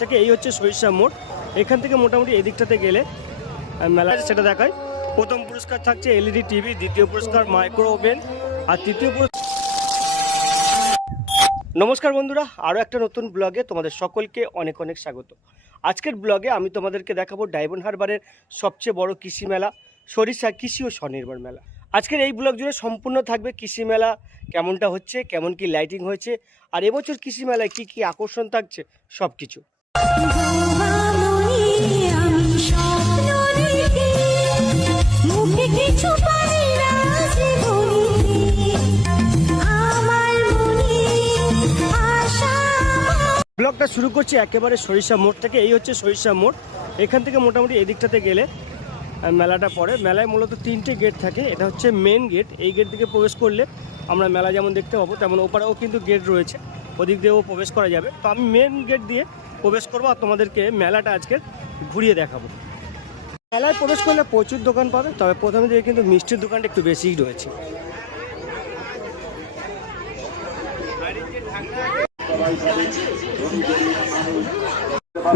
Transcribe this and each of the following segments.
থেকে, এই হচ্ছে সরিষা মোড়। এখান থেকে মোটামুটি এদিকটাতে গেলে মেলা সেটা দেখায় প্রথম পুরস্কার থাকছে এলইডি টিভি, দ্বিতীয় পুরস্কার মাইক্রো ওভেন আর তৃতীয় পুরস্কার নমস্কার বন্ধুরা, আরও একটা নতুন ব্লগে তোমাদের সকলকে অনেক অনেক স্বাগত। আজকের ব্লগে আমি তোমাদেরকে দেখাবো ডায়মন্ড হারবারের সবচেয়ে বড় কৃষি মেলা, সরিষা কৃষি ও স্বনির্ভর মেলা। আজকের এই ব্লগ জুড়ে সম্পূর্ণ থাকবে কৃষি মেলা, কেমনটা হচ্ছে, কেমন কি লাইটিং হয়েছে, আর এবছর কৃষি মেলায় কি কি আকর্ষণ থাকছে সব কিছু ব্লগটা শুরু করছি একেবারে সরিষা মোড় থেকে, এই হচ্ছে সরিষা মোড়। এখান থেকে মোটামুটি এদিকটাতে গেলে মেলাটা পড়ে। মেলায় মূলত তিনটে গেট থাকে। এটা হচ্ছে মেন গেট এই গেট থেকে প্রবেশ করলে আমরা মেলা যেমন দেখতে পাবো, তেমন ওপারেও কিন্তু গেট রয়েছে। ওদিক দিয়েও প্রবেশ করা যাবে। তো আমি মেন গেট দিয়ে প্রবেশ করব আর তোমাদেরকে মেলাটা আজকে ঘুরিয়ে দেখাবো। মেলায় প্রবেশ করলে প্রচুর দোকান পাবে। তবে প্রথমে দিকে কিন্তু মিষ্টির দোকানটা একটু বেশিই রয়েছে।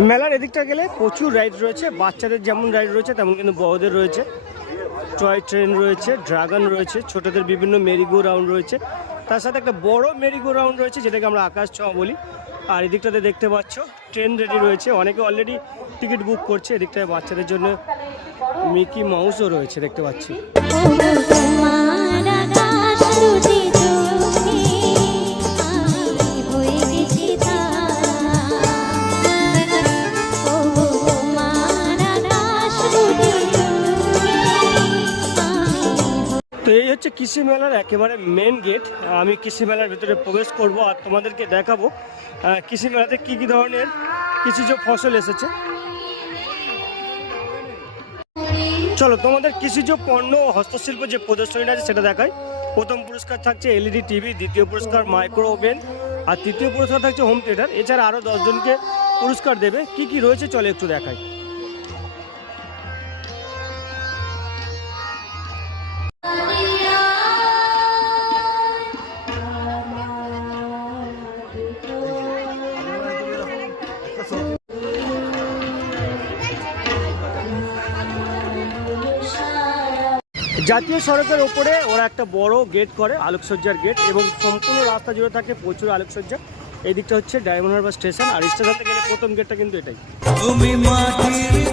মেলার এদিকটা গেলে প্রচুর রাইড রয়েছে। বাচ্চাদের যেমন রাইড রয়েছে, তেমন কিন্তু বড়দের রয়েছে। টয় ট্রেন রয়েছে ড্রাগন রয়েছে, ছোটদের বিভিন্ন মেরিগো রাউন্ড রয়েছে। তার সাথে একটা বড় মেরিগো রাউন্ড রয়েছে, যেটাকে আমরা আকাশ ছোঁয়া বলি। আর এদিকটাতে দেখতে পাচ্ছ ট্রেন রেডি রয়েছে। অনেকে অলরেডি টিকিট বুক করছে, এদিকটায় বাচ্চাদের জন্য মিকি মাউসও রয়েছে, দেখতে পাচ্ছি। এই হচ্ছে কৃষি মেলার একেবারে মেন গেট আমি কৃষি মেলার ভিতরে প্রবেশ করব আর তোমাদেরকে দেখাবো কৃষি মেলাতে কী কী ধরনের কৃষিজ ফসল এসেছে। চলো, তোমাদের কৃষিজ পণ্য হস্তশিল্প যে প্রদর্শনীটা আছে সেটা দেখায় প্রথম পুরস্কার থাকছে এলইডি টিভি, দ্বিতীয় পুরস্কার মাইক্রো ওভেন, আর তৃতীয় পুরস্কার থাকছে হোম থিয়েটার। এছাড়া আরও দশজনকে পুরস্কার দেবে। কি কি রয়েছে চলো একটু দেখাই। জাতীয় সড়কের ওপরে ওরা একটা বড় গেট করে, আলোকসজ্জার গেট এবং সম্পূর্ণ রাস্তা জুড়ে থাকে প্রচুর আলোকসজ্জা। এই দিকটা হচ্ছে ডায়মন্ড হারবার স্টেশন, আর স্টেশন থেকে গেলে প্রথম গেটটা কিন্তু এটাই। তুমি মাটির